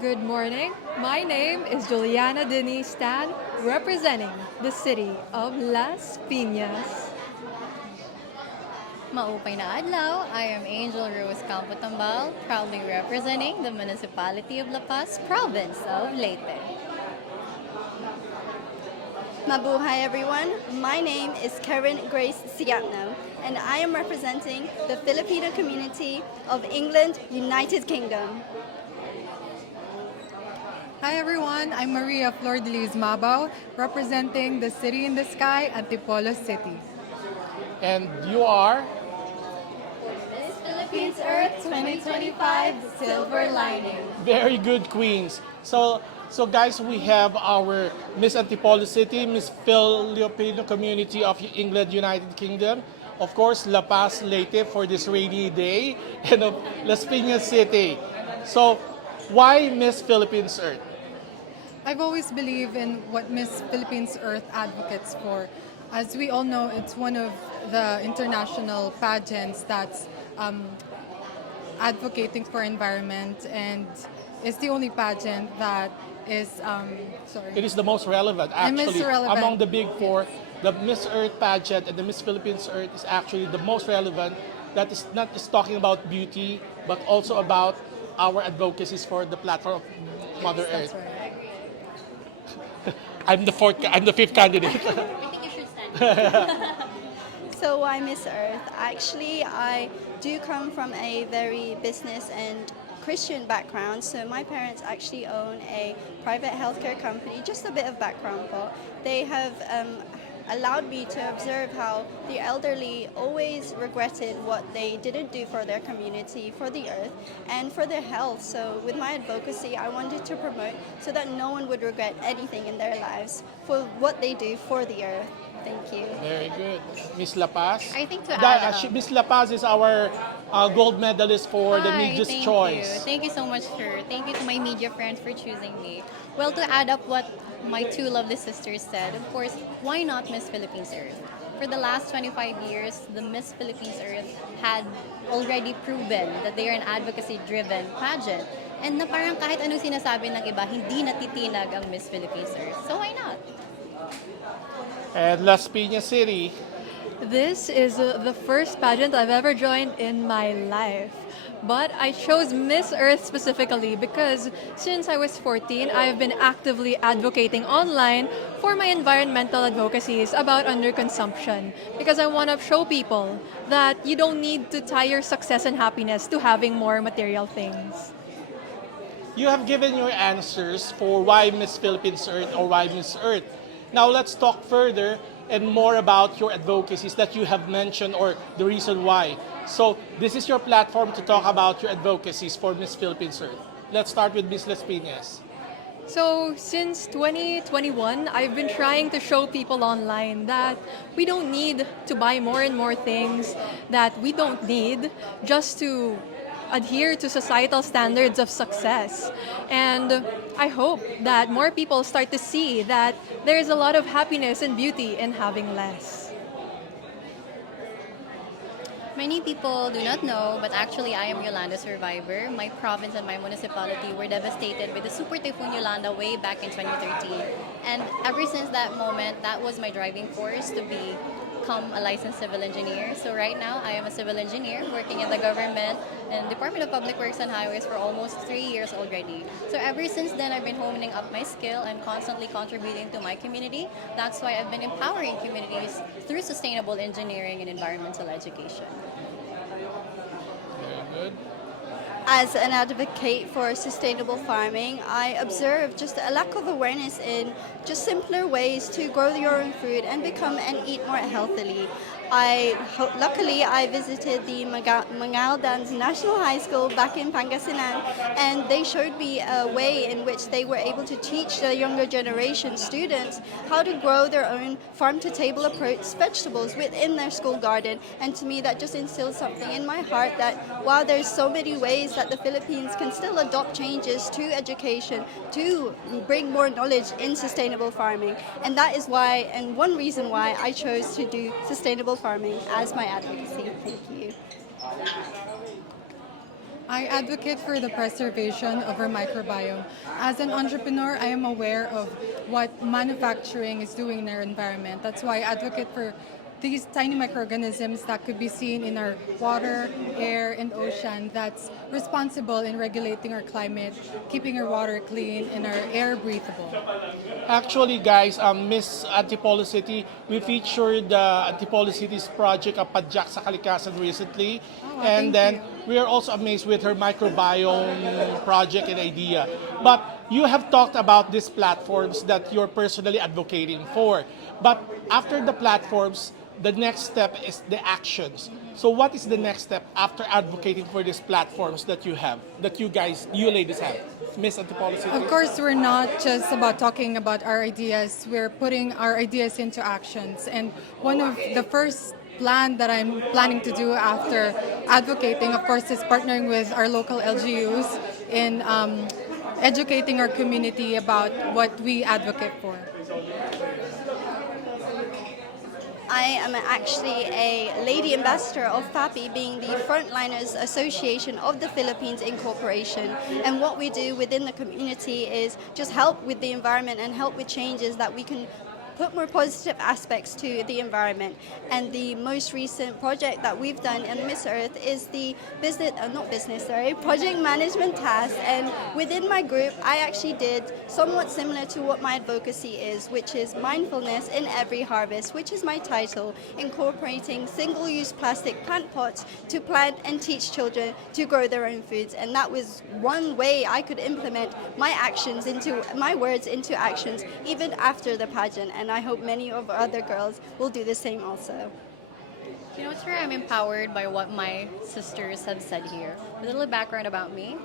Good morning. My name is Juliana Denise Tan, representing the city of Las Piñas. Maupay na adlaw, I am Angel Rose Campo Tambal, proudly representing the municipality of La Paz, province of Leyte. Mabuhay everyone. My name is Keren Siapno, and I am representing the Filipino community of England, United Kingdom. Hi everyone, I'm Maria Flor de Lis Mabao, representing the City in the Sky, Antipolo City. And you are? Miss Philippines Earth 2025 Silver Lining. Very good, Queens. So guys, we have our Miss Antipolo City, Miss Filipino Community of England, United Kingdom, of course, La Paz, Leyte for this rainy day, and of Las Piñas City. So, why Miss Philippines Earth? I've always believed in what Miss Philippines Earth advocates for. As we all know, it's one of the international pageants that's advocating for environment, and it's the only pageant that is, It is the most relevant, The most actually, relevant. among the big four. The Miss Earth pageant and the Miss Philippines Earth is actually the most relevant. That is not just talking about beauty, but also about our advocacies for the platform of Mother that's Earth. right. I'm the fifth candidate. I think you should stand. So why Miss Earth? Actually, I do come from a very business and Christian background. So my parents actually own a private healthcare company. Just a bit of background for they have allowed me to observe how the elderly always regretted what they didn't do for their community, for the earth, and for their health. So with my advocacy, I wanted to promote so that no one would regret anything in their lives for what they do for the earth. Thank you. Very good. Miss La Paz. I think to add Miss La Paz is our gold medalist for the Hi, Media's thank Choice. you. Thank you so much, sir. Thank you to my media friends for choosing me. Well, to add up what my two lovely sisters said, of course, why not Miss Philippines Earth? For the last 25 years, the Miss Philippines Earth had already proven that they are an advocacy-driven pageant. And na parang kahit anong sinasabi ng iba, hindi natitinag ang Miss Philippines Earth. So why not? And Las Piñas City. This is the first pageant I've ever joined in my life. But I chose Miss Earth specifically because since I was 14, I've been actively advocating online for my environmental advocacies about underconsumption. Because I want to show people that you don't need to tie your success and happiness to having more material things. You have given your answers for why Miss Philippines Earth or why Miss Earth. Now let's talk further and more about your advocacies that you have mentioned or the reason why. So this is your platform to talk about your advocacies for Miss Philippines Earth. Let's start with Miss Las Piñas. So, since 2021, I've been trying to show people online that we don't need to buy more and more things that we don't need just to adhere to societal standards of success. And I hope that more people start to see that there's a lot of happiness and beauty in having less. Many people do not know, but actually I am Yolanda survivor. My province and my municipality were devastated by the Super Typhoon Yolanda way back in 2013. And ever since that moment, that was my driving force to become a licensed civil engineer. So right now, I am a civil engineer working in the government and Department of Public Works and Highways for almost 3 years already. So ever since then, I've been honing up my skill and constantly contributing to my community. That's why I've been empowering communities through sustainable engineering and environmental education. Very good. As an advocate for sustainable farming, I observe just a lack of awareness in just simpler ways to grow your own food and become and eat more healthily. Luckily, I visited the Mangaldan's National High School back in Pangasinan, and they showed me a way in which they were able to teach the younger generation students how to grow their own farm-to-table approach vegetables within their school garden. And to me, that just instilled something in my heart that while there's so many ways that the Philippines can still adopt changes to education to bring more knowledge in sustainable farming, and that is why, and one reason why I chose to do sustainable farming as my advocacy. Thank you. I advocate for the preservation of our microbiome. As an entrepreneur, I am aware of what manufacturing is doing in our environment. That's why I advocate for these tiny microorganisms that could be seen in our water, air, and ocean that's responsible in regulating our climate, keeping our water clean, and our air breathable. Actually, guys, Miss Antipolo City, we featured Antipolo City's project of Padjak sa Kalikasan recently. Oh, And thank then you. we are also amazed with her microbiome project and idea. But you have talked about these platforms that you're personally advocating for. But after the platforms, the next step is the actions. So what is the next step after advocating for these platforms that you have, that you ladies have? Miss Antipolo City? Of course, we're not just about talking about our ideas, we're putting our ideas into actions. And one of the first plan that I'm planning to do after advocating, of course, is partnering with our local LGUs in educating our community about what we advocate for. I am actually a lady ambassador of FAPI, being the Frontliners Association of the Philippines Incorporation. And what we do within the community is just help with the environment and help with changes that we can put more positive aspects to the environment. And the most recent project that we've done in Miss Earth is the project management task. And within my group, I actually did somewhat similar to what my advocacy is, which is mindfulness in every harvest, which is my title, incorporating single-use plastic plant pots to plant and teach children to grow their own foods. And that was one way I could implement my words into actions even after the pageant. And I hope many of our other girls will do the same also. You know, sir, I'm empowered by what my sisters have said here. A little background about me.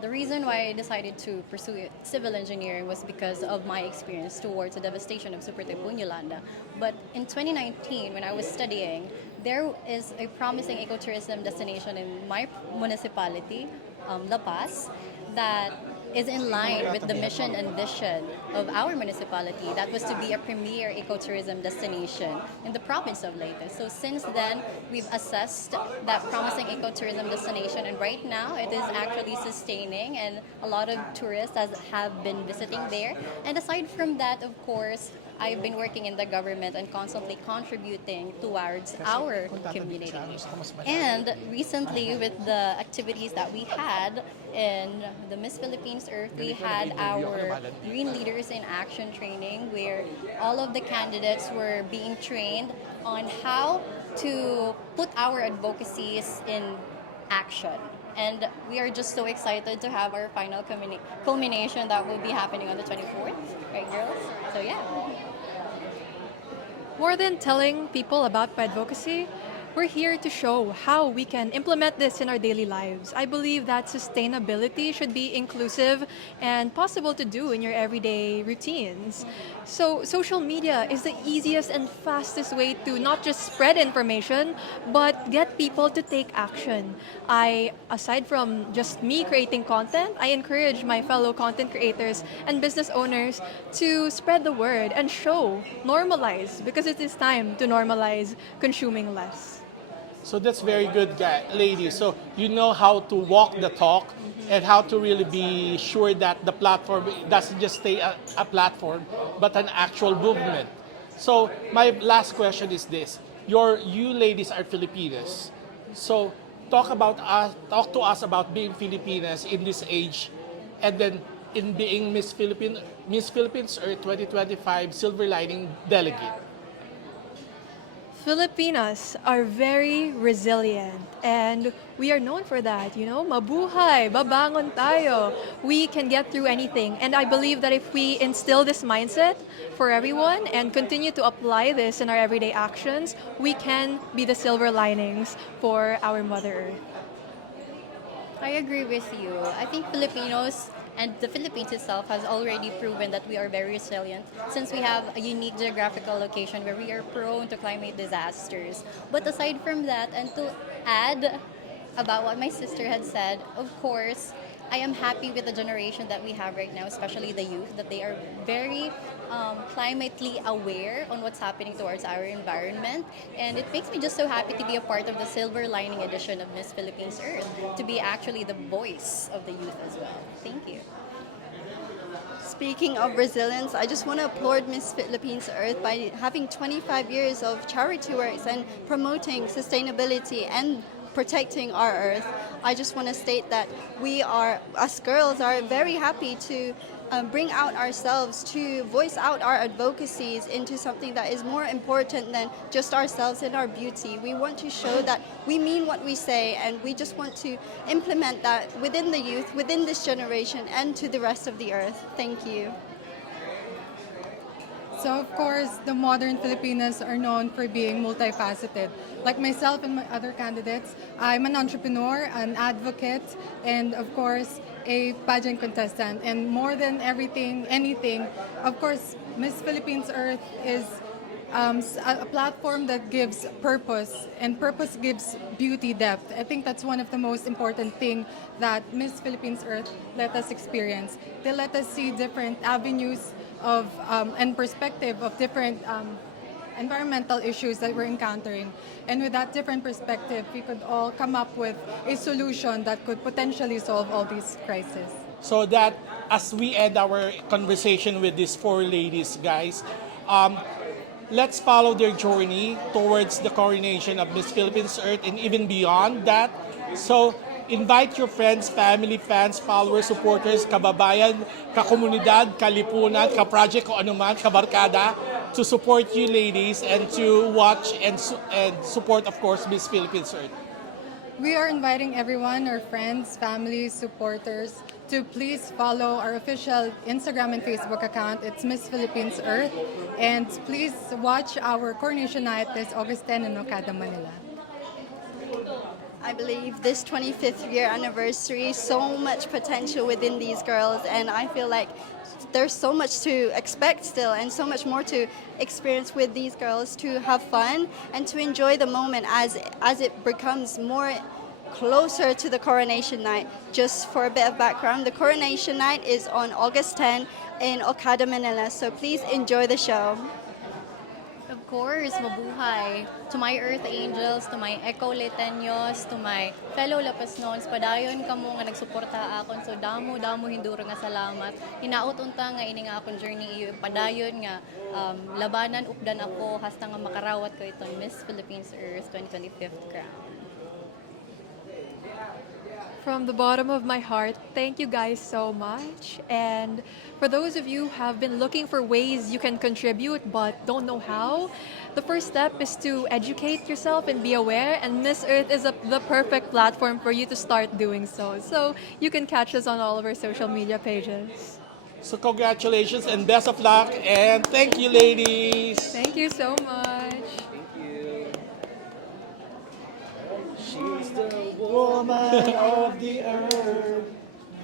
The reason why I decided to pursue civil engineering was because of my experience towards the devastation of Super Typhoon Yolanda. But in 2019, when I was studying, there is a promising ecotourism destination in my municipality, La Paz, that is in line with the mission and vision of our municipality. That was to be a premier ecotourism destination in the province of Leyte. So since then, we've assessed that promising ecotourism destination, and right now it is actually sustaining, and a lot of tourists have been visiting there. And aside from that, of course, I've been working in the government and constantly contributing towards our community. And recently, with the activities that we had in the Miss Philippines Earth, we had our Green Leaders in Action training, where all of the candidates were being trained on how to put our advocacies in action. And we are just so excited to have our final culmination that will be happening on the 24th, right, girls? So, yeah. More than telling people about advocacy, we're here to show how we can implement this in our daily lives. I believe that sustainability should be inclusive and possible to do in your everyday routines. So, social media is the easiest and fastest way to not just spread information, but get people to take action. Aside from just me creating content, I encourage my fellow content creators and business owners to spread the word and normalize, because it is time to normalize consuming less. So that's very good, lady. So you know how to walk the talk and how to really be sure that the platform doesn't just stay a platform, but an actual movement. So my last question is this: you ladies are Filipinas. So talk to us about being Filipinas in this age, and then in being Miss Philippines Earth 2025 Silver Lining Delegate. Filipinas are very resilient, and we are known for that. Mabuhay, babangon tayo. We can get through anything, and I believe that if we instill this mindset for everyone and continue to apply this in our everyday actions, we can be the silver linings for our Mother Earth. I agree with you. I think Filipinos and the Philippines itself has already proven that we are very resilient, since we have a unique geographical location where we are prone to climate disasters. But aside from that, and to add about what my sister had said, of course, I am happy with the generation that we have right now, especially the youth, that they are very climately aware on what's happening towards our environment. And it makes me just so happy to be a part of the silver lining edition of Miss Philippines Earth, to be actually the voice of the youth as well. Thank you. Speaking of resilience, I just want to applaud Miss Philippines Earth by having 25 years of charity works and promoting sustainability and protecting our earth. I just want to state that we are, us girls, are very happy to bring out ourselves, to voice out our advocacies into something that is more important than just ourselves and our beauty. We want to show that we mean what we say, and we just want to implement that within the youth, within this generation, and to the rest of the earth. Thank you. So of course, the modern Filipinas are known for being multifaceted. Like myself and my other candidates, I'm an entrepreneur, an advocate, and of course, a pageant contestant. And more than anything, of course, Miss Philippines Earth is a platform that gives purpose, and purpose gives beauty depth. I think that's one of the most important thing that Miss Philippines Earth let us experience. They let us see different avenues of and perspective of different environmental issues that we're encountering. And with that different perspective, we could all come up with a solution that could potentially solve all these crises. So that as we end our conversation with these four ladies, guys, um, let's follow their journey towards the coronation of Miss Philippines Earth and even beyond that. So invite your friends, family, fans, followers, supporters, kababayan, kakomunidad, kalipunan, kaproject, kung ano man, kabarkada, to support you ladies and to watch and support, of course, Miss Philippines Earth. We are inviting everyone, our friends, families, supporters, to please follow our official Instagram and Facebook account. It's Miss Philippines Earth. And please watch our coronation night this August 10 in Okada, Manila. I believe this 25th year anniversary, so much potential within these girls, and I feel like there's so much to expect still and so much more to experience with these girls, to have fun and to enjoy the moment as it becomes more closer to the coronation night. Just for a bit of background, the coronation night is on August 10 in Okada, Manila, so please enjoy the show. Of course, mabuhay. To my Earth Angels, to my Eco Leteños, to my fellow Lapasnons, padayon kamo nga nagsuporta akon. So damo hinduro nga salamat. Hinaot unta nga ini nga akong journey iyo padayon nga labanan updan ako hasta nga makarawat ko itong Miss Philippines Earth 2025 crown. From the bottom of my heart, thank you guys so much. And for those of you who have been looking for ways you can contribute but don't know how, the first step is to educate yourself and be aware. And Miss Earth is the perfect platform for you to start doing so. So you can catch us on all of our social media pages. So congratulations and best of luck and thank you ladies. Thank you so much. She's the woman of the earth.